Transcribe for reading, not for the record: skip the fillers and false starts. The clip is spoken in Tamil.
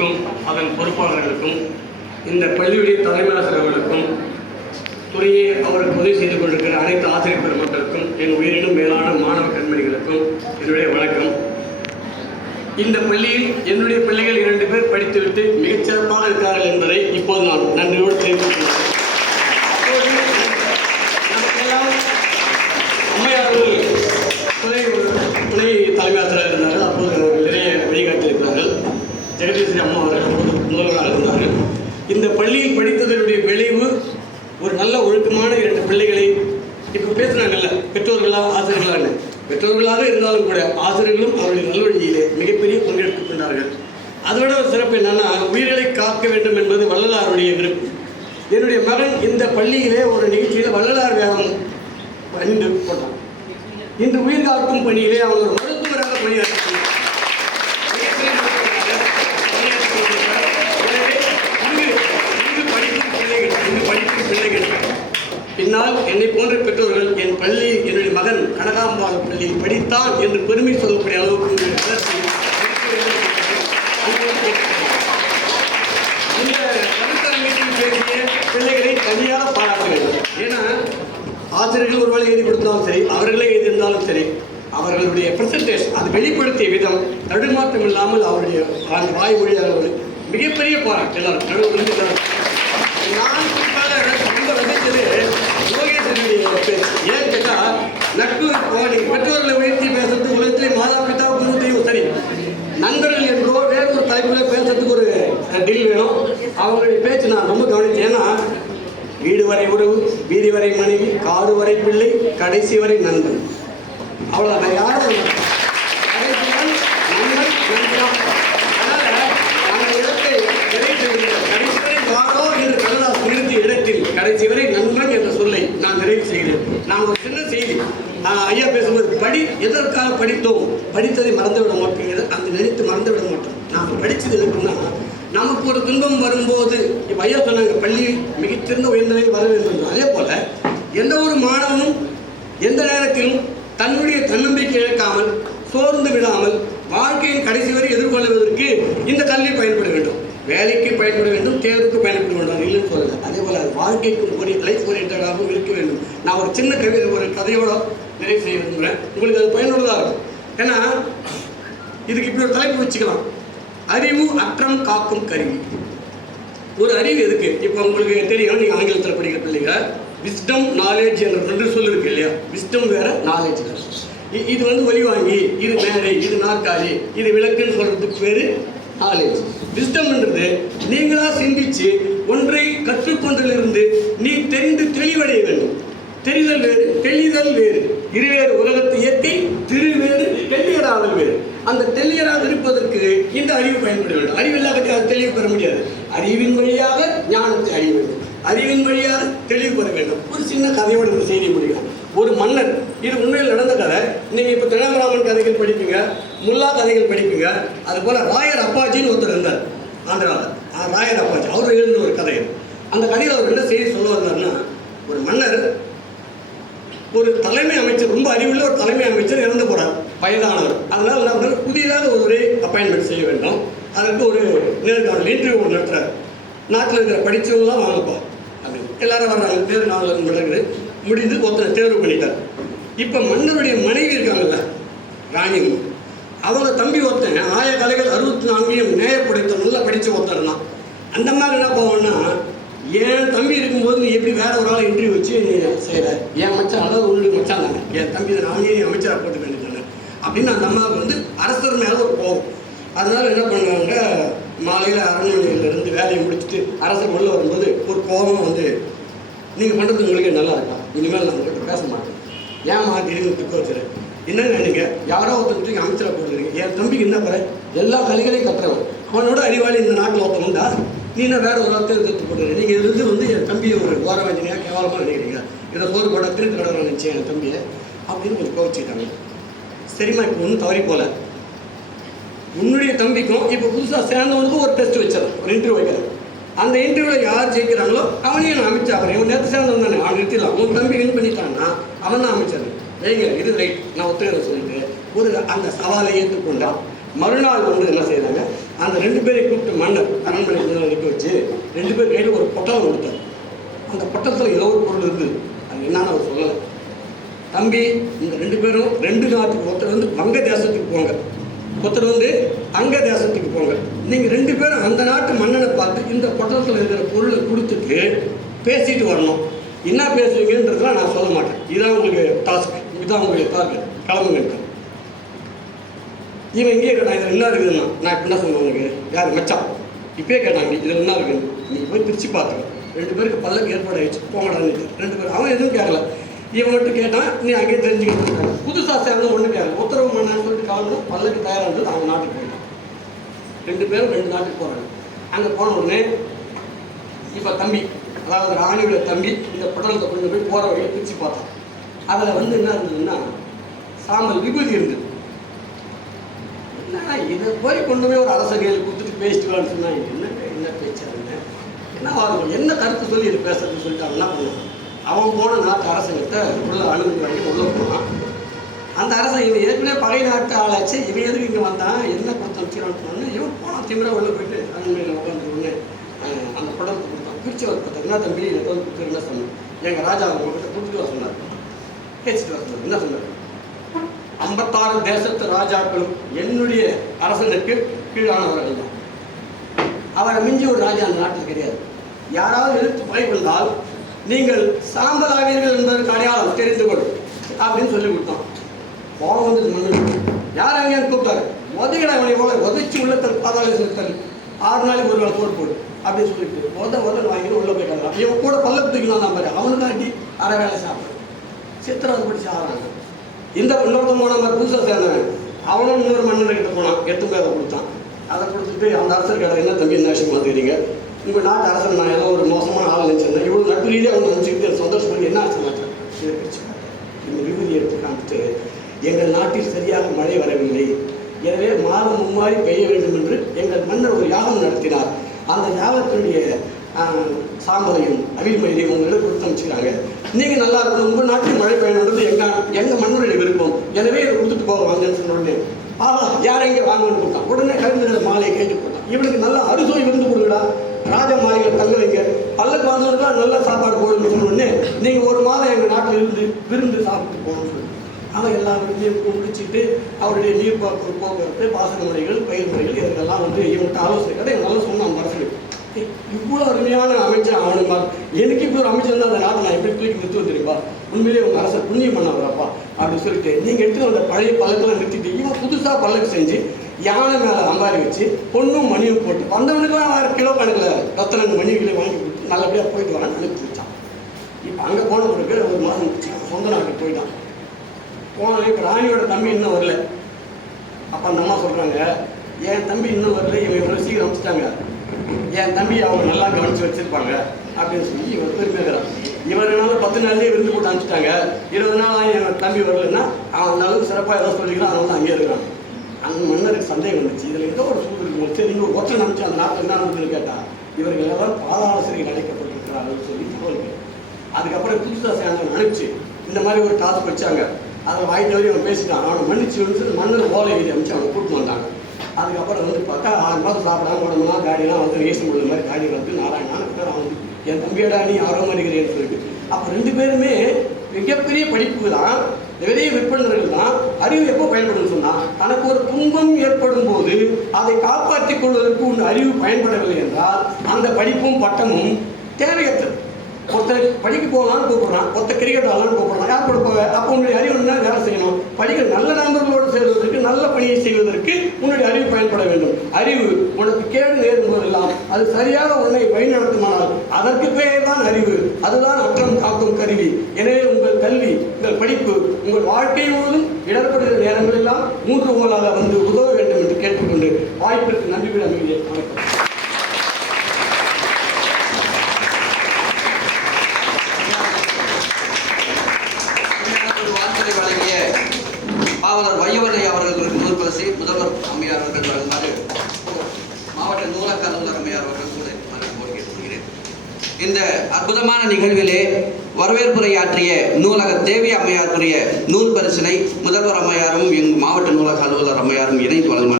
அவர்களுக்கும் அதன் பொறுப்பாளர்களுக்கும் இந்த பள்ளியுடைய தலைமை ஆசிரியர்களுக்கும் துறையை அவருக்கு உதவி செய்து கொண்டிருக்கிற அனைத்து ஆசிரியர் பெருமக்களுக்கும் என் உயிரினும் மேலான மாணவ கண்மணிகளுக்கும் என்னுடைய வணக்கம். இந்த பள்ளியில் என்னுடைய பிள்ளைகள் 2 பேர் படித்துவிட்டு மிகச்சிறப்பாக இருக்கிறார்கள் என்பதை இப்போது நான் நன்றியோடு தெரிவித்துள்ளேன். நமக்கெல்லாம் அம்மையார்கள் துணை தலைமை ஆசிரியர் இருந்தார்கள். அப்போது நிறைய வழிகாட்டியிருக்கிறார்கள். ஜெகதீஸ்வரி அம்மா அவர்கள் அப்போது முதல்வராக இருந்தார்கள். இந்த பள்ளியில் படித்ததனுடைய விளைவு ஒரு நல்ல ஒழுக்கமான 2 பிள்ளைகளை இப்போ பேசுகிறாங்கல்ல, பெற்றோர்களா ஆசிரியர்களான்னு. பெற்றோர்களாக இருந்தாலும் கூட ஆசிரியர்களும் அவருடைய நல்வழியிலே மிகப்பெரிய பங்கெடுத்துக் கொண்டார்கள். அதோட ஒரு சிறப்பு என்னன்னா, உயிர்களை காக்க வேண்டும் என்பது வள்ளலாருடைய விருப்பம். என்னுடைய மகன் இந்த பள்ளியிலே ஒரு நிகழ்ச்சியில் வள்ளலார் வேகம் அணிந்து போட்டான். இந்த உயிர் காக்கும் பணியிலே அவன் ஒரு மருத்துவராக பணியாற்றினார். பின்னால் என்னை போன்ற பெற்றோர்கள் என் பள்ளி என்னுடைய மகன் கனகாம்பாள் பள்ளியில் படித்தான் என்று பெருமை சொல்லக்கூடிய அளவுக்கு இந்த கருத்தரங்கத்தில் பேசிய பிள்ளைகளை தனியாக பாராட்ட வேண்டும். ஏன்னா ஆசிரியர்கள் ஒருவேளை எழுதி கொடுத்தாலும் சரி, அவர்களே எழுதியிருந்தாலும் சரி, அவர்களுடைய பிரசன்டேஷன் அது வெளிப்படுத்திய விதம் தடுமாற்றம் இல்லாமல் அவருடைய அந்த வாய்மொழியாக மிகப்பெரிய பாராட்டு எல்லாரும். நான் ரொம்ப ரசித்தது யோகேஸ்வரனுடைய பேச்சு. ஏன்னு கேட்டால், நட்பு பெற்றோர்களை உயர்த்தி பேசுறது உலகத்திலே மாதா பிதா குரு தெய்வம் சரி, நண்பர்கள் என்றோ வேறு ஒரு தலைப்பில் பேசுறதுக்கு ஒரு டில் வேணும். அவங்களுடைய பேச்சு நான் ரொம்ப கவனித்தேன். ஏன்னா வீடு வரை உறவு, வீதி வரை மனைவி, காடு வரை பிள்ளை, கடைசி வரை நண்பன். அவ்வளோதான், யாரும் கடைசிவன் நண்பன் நண்பன். அதனால் அந்த இடத்தை கடைசி வரை யாரோ என்று கண்ணதாசன் நிறுத்திய இடத்தில் கடைசி வரை நண்பன் என்ற சொல்லை நான் நிறைவு செய்கிறேன். நான் ஒரு சின்ன செய்தி ஐயா பேசும்போது, எதற்காக படித்தோம், படித்ததை மறந்துவிட மாட்டோம், அந்த நினைத்து மறந்துவிட மாட்டோம். நாம் படித்தது இருக்குன்னா, நமக்கு ஒரு துன்பம் வரும்போது இப்போ ஐயா சொன்னாங்க பள்ளி மிகச்சிறந்த உயர்ந்த நிலையில் வர வேண்டும். அதே போல் எந்த ஒரு மாணவனும் எந்த நேரத்திலும் தன்னுடைய தன்னம்பிக்கை இழக்காமல் சோர்ந்து விடாமல் வாழ்க்கையின் கடைசி வரை எதிர்கொள்வதற்கு இந்த கல்வி பயன்பட வேண்டும். வேலைக்கு பயன்பட வேண்டும், தேர்வுக்கு பயன்பட வேண்டும், இல்லைன்னு சொல்லலை. அதே போல் அது வாழ்க்கைக்கும் ஒரு லைஃப் ஓரியன்டாகவும் இருக்க வேண்டும். நான் ஒரு சின்ன ஒரு கதையோட நிறைவு செய்ய விரும்புகிறேன். உங்களுக்கு அது பயனுள்ளதாக இருக்கும். ஏன்னா இதுக்கு இப்படி ஒரு தலைப்பு வச்சுக்கலாம், அறிவு அற்றம் காக்கும் கருவி. ஒரு அறிவு எதுக்கு? இப்போ உங்களுக்கு தெரியும், நீங்கள் ஆங்கிலத்தில் படிக்கிற பிள்ளைங்க விஸ்டம் நாலேஜ் என்ற 2 சொல் இருக்கு இல்லையா? விஸ்டம் வேற, நாலேஜ் வேற. இது ஒலிவாங்கி, இது மேடை, இது நாற்காலி, இது விளக்குன்னு சொல்றதுக்கு பேரு நாலேஜ். விஸ்டம்ன்றது நீங்களா சிந்திச்சு ஒன்றை கற்றுக்கொண்டிலிருந்து நீ தெரிந்து தெளிவடைய வேண்டும். தெரிதல் வேறு, தெளிதல் வேறு. இருவேறு உலகத்து இயற்கை, திருவேறு, தெளியராதல் வேறு. அந்த தெளியராக இருப்பதற்கு இந்த அறிவு பயன்பட வேண்டும். அறிவில்லாத தெளிவு பெற முடியாது. அறிவின் வழியாக ஞானத்தை அறிய வேண்டும், அறிவின் வழியாக தெளிவு பெற வேண்டும். ஒரு சின்ன கதையோடு இந்த செய்தி முடியும். ஒரு மன்னர், இது உண்மையில் நடந்த கதை. நீங்கள் இப்போ தினகராமன் கதைகள் படிப்பீங்க, முல்லா கதைகள் படிப்பீங்க. அதுபோல் ராயர் அப்பாஜின்னு ஒருத்தர் இருந்தார் ஆந்திராவில். ராயர் அப்பாஜி அவர் எழுதின ஒரு கதை. அந்த கதையில் அவர் என்ன செய்தி சொல்ல வந்தார்னா, ஒரு மன்னர் ஒரு தலைமை அமைச்சர், ரொம்ப அறிவுள்ள ஒரு தலைமை அமைச்சர் இறந்து போகிறார், வயதானவர். அதனால் நான் புதிதாக ஒரு அப்பாயின்மெண்ட் செய்ய வேண்டும். அதற்கு ஒரு நேர்காணல் இன்டர்வியூ நடத்துகிறார். நாட்டில் இருக்கிற படித்தவங்களாம் வாங்கப்பா அப்படின்னு எல்லாரும் வர்றாங்க. நேர்காணல் நடக்குது, முடிந்து ஒருத்தனை தேர்வு பண்ணிட்டார். இப்போ மன்னருடைய மனைவி இருக்காங்கல்ல, ராணி, அவங்க தம்பி ஒருத்தன் 1000 கலைகள் 64 நேயப்படைத்த நல்லா படித்த ஒருத்தர் தான். அந்த மாதிரி என்ன போவோம்னா, என் தம்பி இருக்கும்போது நீ எப்படி வேற ஒரு ஆளை இன்டர்வியூ வச்சு நீ செய்கிற, என் மச்சான் அதாவது உள்ளு மச்சான் தானே, என் தம்பி நானே அமைச்சராக போட்டு வேண்டியதானே அப்படின்னு அந்த அம்மாவுக்கு அரசர் மேலே ஒரு கோபம். அதனால் என்ன பண்ணுவாங்க, மாலையில் அரண்மனையிலிருந்து வேலையை முடிச்சுட்டு அரசர் உள்ள வரும்போது ஒரு கோபம் நீங்கள் பண்ணுறது உங்களுக்கு நல்லா இருக்கா, இனிமேல் நான் உங்கள்கிட்ட பேச மாட்டேன், ஏன் மாட்டேன்னு திக்க வச்சுரு. என்னங்க நீங்கள் யாரோ ஒருத்தருக்கு அமைச்சராக போட்டுருக்கீங்க, என் தம்பிக்கு என்ன பிற எல்லா கலைகளையும் கத்துறவன், அவனோட அறிவாளி இந்த நாட்டில் ஒருத்தன் உண்டா, நீ என்ன வேற ஒரு வார்த்தை கற்று போட்டுருங்க. நீங்கள் இதுலேருந்து என் தம்பியை ஒரு ஓரவஞ்சனையாக கேவலமாக நினைக்கிறீங்க, இதை ஒரு பட திருட்டு கடவுள் நினச்சேன் என் தம்பியை அப்படின்னு கொஞ்சம் கோவிச்சுட்டாங்க. சரிம்மா, இப்போ ஒன்றும் தவறி போல, உன்னுடைய தம்பிக்கும் இப்போ புதுசாக சேர்ந்தவனுக்கும் ஒரு டெஸ்ட் வச்சிடறேன், ஒரு இன்டர்வியூ வைக்கிறேன். அந்த இன்டர்வியூவில் யார் ஜெயிக்கிறாங்களோ அவனையும் நான் அமைச்சா அப்புறம் இவன் நேற்று சேர்ந்தவன் தானே, அவன் நிறுத்திடலாம். உன் தம்பி வின் பண்ணிட்டான்னா அவன் தான் அமைச்சர். வைங்க, இது ரைட், நான் ஒத்துக்கிறேன் சொல்லிட்டு ஒரு அந்த சவாலை ஏற்றுக்கொண்டான். மறுநாள் வந்து என்ன செய்யறாங்க, அந்த 2 பேரை கூப்பிட்டு மன்னர் அரண்மனை நிற்க வச்சு 2 பேர் கையில் ஒரு பொட்டலம் கொடுத்தார். அந்த பொட்டலத்தில் ஏதோ ஒரு பொருள் இருந்தது. அது என்னன்னு அவர் சொல்லலை. தம்பி, இந்த 2 பேரும் 2 நாட்டுக்கு, ஒருத்தர் வந்து வங்க தேசத்துக்கு போங்க, ஒருத்தர் வந்து அங்க தேசத்துக்கு போங்க. நீங்கள் 2 பேரும் அந்த நாட்டு மன்னனை பார்த்து இந்த பொட்டலத்தில் இருக்கிற பொருளை கொடுத்துட்டு பேசிட்டு வரணும். என்ன பேசுவீங்கன்றதுலாம் நான் சொல்ல மாட்டேன். இதுதான் உங்களுக்கு டாஸ்க், இதுதான் உங்களுக்கு டார்கெட், கிளம்புங்க. இவன் இங்கேயே கேட்டான், இதில் என்ன இருக்குதுன்னா, நான் இப்போ என்ன சொன்னேன் உனக்கு, யார் மச்சான் இப்பயே கேட்டாங்க, இதில் என்ன இருக்குன்னு. நீ போய் பிரித்து பார்த்துக்க. 2 பேருக்கு பல்லக்கு ஏற்பாடு ஆயிடுச்சு, போங்கடான்னு 2 பேர். அவன் எதுவும் கேட்கல. இவன் மட்டும் கேட்டான், நீ அங்கேயே தெரிஞ்சுக்கிட்டு. புதுசாக சேர்ந்து ஒன்றும் கேட்கல. உத்தரவு மன்னான்னு சொல்லிட்டு கிளம்பணும். பல்லக்கு தயாராக இருந்தது. அவங்க நாட்டுக்கு போயிட்டான். 2 பேரும் 2 நாட்டுக்கு போகிறாங்க. அங்கே போன உடனே இப்போ தம்பி, அதாவது ராணியோட தம்பி, இந்த பட்டணத்தை கொண்டு போய் போகிற வழியை பிரித்து பார்த்தான். அதில் வந்து என்ன இருந்ததுன்னா, சாம்பல் விபூதி இருந்தது. என்னன்னா இதை போய் கொண்டு போய் ஒரு அரச கையில் கொடுத்துட்டு பேசிட்டு வான்னு சொன்னாங்க. என்ன பேச்சாருங்க, என்ன ஆகும், என்ன கருத்து சொல்லி இது பேசுறதுன்னு சொல்லிட்டு அவன் என்ன பண்ணுவான், அவன் போன நாட்டு அரசங்கத்தை உள்ள அனுமதி வாங்கி உள்ளே போனான். அந்த அரசன் இவன் ஏற்கனவே பகை நாட்டு ஆளாச்சு, இவன் எதுக்கு இங்கே வந்தான், என்ன கொடுத்து வச்சுக்கிறான்னு சொன்னோன்னு இவன் போனான். திமிரா உள்ளே போயிட்டு அரண்மனையில் உட்காந்துருன்னு அந்த படத்தை கொடுத்தான். பிரிச்சு அவர் பார்த்தார். என்ன தம்பி இதை வந்து கொடுத்து என்ன சொன்னார், எங்கள் ராஜா அவங்ககிட்ட கொடுத்துட்டு வர சொன்னார், பேசிட்டு வர சொன்னார். என்ன சொன்னார், 56 தேசத்து ராஜாக்களும் என்னுடைய அரசனுக்கு கீழானவர்கள் தான். அவரை மிஞ்சி ஒரு ராஜா அந்த நாட்டில் கிடையாது. யாராவது எதிர்த்து பகை கொண்டால் நீங்கள் சாம்பலாவீர்கள் என்பதற்கு அடையாளம் தெரிந்து கொள்ளும் அப்படின்னு சொல்லி கொடுத்தான். கோபம் வந்தது மன்னருக்கு. யார் அங்கே கூப்பிட்டாரு, உதவிகளை அவனை போல உதச்சி உள்ளத்தல் பாதாள செலுத்தல் 6 நாளைக்கு ஒரு வேளை போர் போடு அப்படின்னு சொல்லிட்டு உதவி வாங்கி உள்ள போயிட்டாங்க. இவன் கூட பல்லக்கு தூக்கினான் தான் பாரு, அவனுக்கு அடி அரை வேலை சாப்பிடு சித்திரவதை படி சாப்பிட்றாங்க. இந்த இன்னொருத்தம் போன மாதிரி புதுசாக சேர்ந்தவன் அவனும் இன்னொரு மன்னர்கிட்ட போனான். 8 பேரை கொடுத்தான். அதை கொடுத்துட்டு அந்த அரசர் கேட்டால், என்ன தம்பி என்ன விஷயம் வந்துக்கிறீங்க, உங்கள் நாட்டு அரசர் நான் ஏதோ ஒரு மோசமான ஆள் நினச்சிருந்தேன், இவ்வளோ நட்பு ரீதியாக அவங்க நினச்சிக்கிட்டு சந்தோஷம் பண்ணி என்ன ஆச்சு மாட்டேன். இதை பிரிச்சு இந்த விபூதி எடுத்து காமிச்சிட்டு, எங்கள் நாட்டில் சரியாக மழை வரவில்லை, எனவே மாதம் மும்மாறி பெய்ய வேண்டும் என்று எங்கள் மன்னர் ஒரு யாகம் நடத்தினார். அந்த யாகத்தினுடைய சாம்பலையும் அவிழ்மொழியையும் உங்களுக்கு கொடுத்து அமைச்சுக்கிறாங்க. நீங்கள் நல்லா இருக்கணும், உங்கள் நாட்டில் மழை பெய்யணுன்றது எங்கள் மன்னருடைய விருப்பம், எனவே இதை கொடுத்துட்டு போவாங்கன்னு சொன்ன உடனே யார் எங்கே வாங்கணும்னு கொடுத்தான். உடனே கருந்துகளை மாலையை கேட்டு போட்டான். இவனுக்கு நல்லா அறுசுவை விருந்து கொடுங்கடா, ராஜ மாளிகை தங்க வைங்க, பல்லக்கு வாங்கினதுலாம் நல்ல சாப்பாடு போடணும்னு சொன்ன உடனே நீங்கள் ஒரு மாதம் எங்கள் நாட்டில் இருந்து விருந்து சாப்பிட்டு போகணும்னு சொல்லி அவன் எல்லா விருந்தையும் முடிச்சுட்டு அவருடைய நீர் போக்குவரத்து, பாசன முறைகள், பயிர் முறைகள் இதெல்லாம் வந்து இவன்கிட்ட ஆலோசனை கடை நல்லா சொன்னான் அரசனுக்கு. இவ்வளோ அருமையான அமைச்சர் அவனுமா, எனக்கு இப்படி ஒரு அமைச்சர் தான் அந்த நாட்டை நான் எப்படி தூக்கி நிறுத்துவோம் தெரியுமா, உண்மையிலேயே உங்கள் அரசர் புண்ணியம் பண்ணாங்கப்பா அப்படின்னு சொல்லிட்டு நீங்கள் எடுத்து அந்த பழைய பல்லக்கெல்லாம் நிறுத்திட்டு இவன் புதுசாக பல்லக்கு செஞ்சு யானை மேலே அம்பாரி வச்சு பொண்ணும் மணியும் போட்டு வந்தவனுக்குலாம் 1000 கிலோ கணக்கில் ரத்தனங்க மணிகளை வாங்கி கொடுத்து நல்லபடியாக போயிட்டு வரான்னு அனுப்பி வச்சான். இப்போ அங்கே போன பிறகு ஒரு மாதம் சொந்த நாட்டுக்கு போயிட்டான். போனது இப்போ ராணியோட தம்பி இன்னும் வரல. அப்போ அந்த அம்மா சொல்கிறாங்க, என் தம்பி இன்னும் வரல, இவன் இவ்வளோ சீக்கிரம் அனுப்பிச்சிட்டாங்க, என் தம்பி அவங்க நல்லா கவனித்து வச்சுருப்பாங்க அப்படின்னு சொல்லி இவர் பெருமைக்கிறான். இவருனால 10 நாள்லேயே விருந்து போட்டு அனுப்பிச்சிட்டாங்க, 20 நாள் என் தம்பி வரலன்னா அவன் அளவுக்கு சிறப்பாக ஏதோ சொல்லிக்கிறான், அவன் அங்கேயே இருக்கிறான். அந்த மன்னருக்கு சந்தேகம் வந்துச்சு, இதில் ஏதோ ஒரு சூழல் இருக்கும், சரி நீங்கள் ஒருத்தர் நினச்சி அந்த நாட்டில் என்ன நடந்ததுன்னு கேட்டால் இவர்கள் எல்லாம் பாதாள சிறையில் அடைக்கப்பட்டிருக்கிறார்கள் சொல்லி தகவல். அதுக்கப்புறம் புதுசாக சேர்ந்தவன் அனுப்பிச்சு இந்த மாதிரி ஒரு டாஸ்க் வச்சாங்க. அதை வாங்கிட்டு வரையும் அவன் பேசிட்டான். அவனை மன்னிச்சு வந்து மன்னர் ஓலை எழுதி அமைச்சு அவனை கூப்பிட்டு வந்தாங்க. அதுக்கப்புறம் வந்து பார்த்தா 6 மாதம் சாப்பிடாம உடம்புலாம் காடியெல்லாம் வந்து ரேசம் உள்ள மாதிரி காடி வந்து நாராயணான்னு அவன் வந்து என் தம்பியடா நீ ஆரோமணிக்கிறேன்னு சொல்லிட்டு. அப்போ 2 பேருமே மிகப்பெரிய படிப்பு தான், நிறைய விற்பனர்கள் தான். அறிவு எப்போ பயன்படும் சொன்னால், தனக்கு ஒரு துன்பம் ஏற்படும் போது அதை காப்பாற்றிக் கொள்வதற்கு உன் அறிவு பயன்படவில்லை என்றால் அந்த படிப்பும் பட்டமும் தேவையற்றது. ஒருத்தர் படிக்க போகலான்னு கூப்பிட்றான், ஒருத்தர் கிரிக்கெட் ஆடலான்னு கூப்பிட்றான், யார் கூட போக? அப்போ உன்னுடைய அறிவு என்ன வேலை செய்யணும்? படிக்க நல்ல நண்பர்களோடு சேர்வதற்கு, நல்ல பணியை செய்வதற்கு உன்னுடைய அறிவு பயன்பட வேண்டும். அறிவு உனக்கு கேடு நேரும் போதெல்லாம் அது சரியாக உன்னை வழிநடத்துமானால் அதற்கு பெயர் தான் அறிவு, அதுதான் அற்றம் காக்கும் கருவி. எனவே உங்கள் கல்வி, உங்கள் படிப்பு உங்கள் வாழ்க்கை முழுவதும் இடர்படுகிற நேரங்களெல்லாம் 3 கோலாக வந்து உதவ வேண்டும் என்று கேட்டுக்கொண்டு வாய்ப்பிற்கு நன்றி விட அமைதியை வணக்கம். வழங்கிய பாவலர் வையவனை அவர்களுக்கு முதல் பரிசு முதல்வர் அம்மையார் அவர்கள் வழங்குமாறு மாவட்ட நூலக அலுவலர் அம்மையார் அவர்கள் கூட கேட்டுக்கொள்கிறேன். இந்த அற்புதமான நிகழ்விலே வரவேற்புரையாற்றிய நூலக தேவி அம்மையாருக்குரிய நூல் பரிசினை முதல்வர் அம்மையாரும் எங்கள் மாவட்ட நூலக அலுவலர் அம்மையாரும் இணைந்து வழங்குமாறு